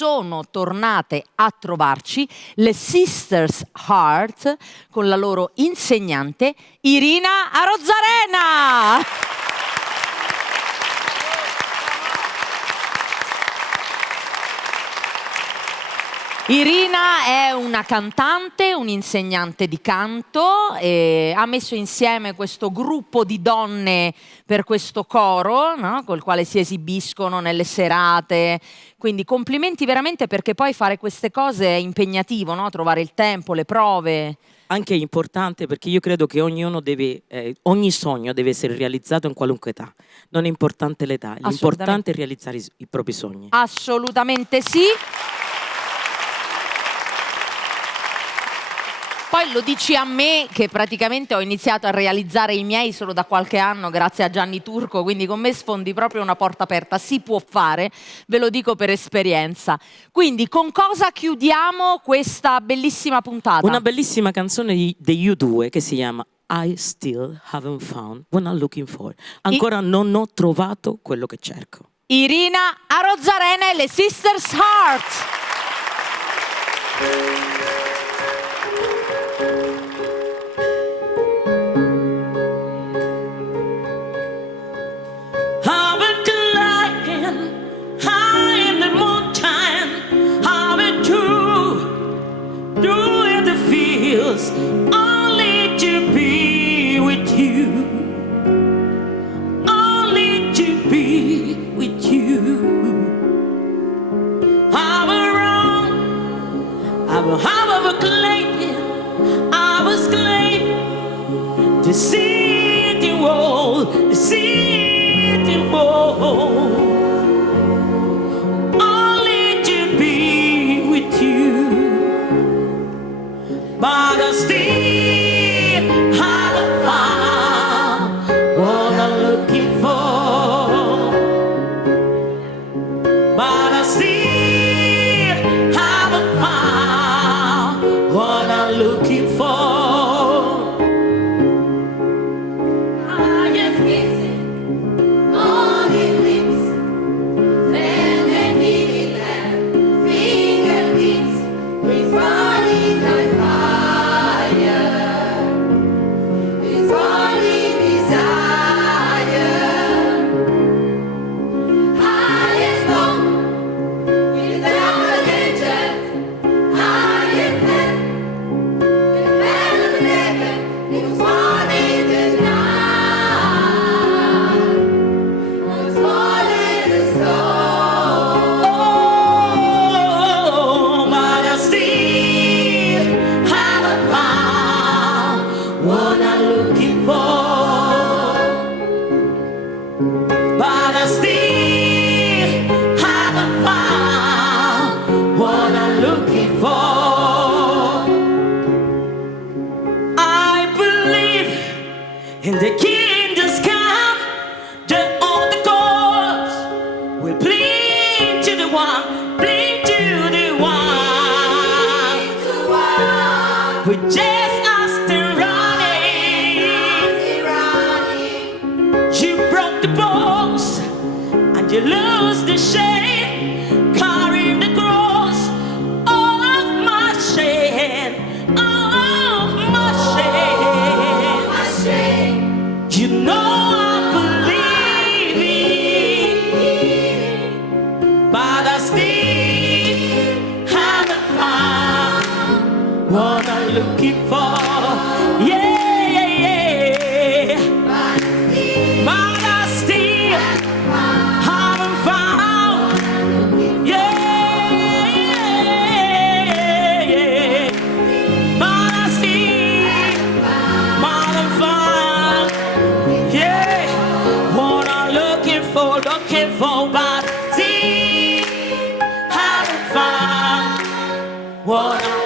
sono tornate a trovarci le Sisters Heart con la loro insegnante Irina Arozarena. Irina è una cantante, un'insegnante di canto e ha messo insieme questo gruppo di donne per questo coro, no? Col quale si esibiscono nelle serate. Quindi complimenti veramente, perché poi fare queste cose è impegnativo, no? Trovare il tempo, le prove. Anche importante, perché io credo che ogni sogno deve essere realizzato in qualunque età. Non è importante l'età, l'importante è realizzare i propri sogni. Assolutamente sì. Poi lo dici a me che praticamente ho iniziato a realizzare i miei solo da qualche anno grazie a Gianni Turco, quindi con me sfondi proprio una porta aperta. Si può fare, ve lo dico per esperienza. Quindi con cosa chiudiamo questa bellissima puntata? Una bellissima canzone degli U2 che si chiama I Still Haven't Found What I'm Looking For. Ancora non ho trovato quello che cerco. Irina Arozarena e le Sisters Heart. Only to be with you, only to be with you. I was wrong, I was clay, I was clay, to see the world, to see the world. Only to be with you. But I still haven't found what I'm looking for. But I still haven't found what I'm looking for. I just kissing on your lips, then they feel them fingertips with running like fire. And the kingdoms come, all the gods will bleed to the one, bleed to the one. We're just us running. You broke the bones and you lose the shame, carrying the cross of my shame, of my shame. You know I believe it, but I still haven't found what I'm looking for. Yeah, yeah, yeah. But I still haven't found. Yeah, yeah, yeah. But I still haven't found. Yeah, what I'm looking for, but still haven't found what I'm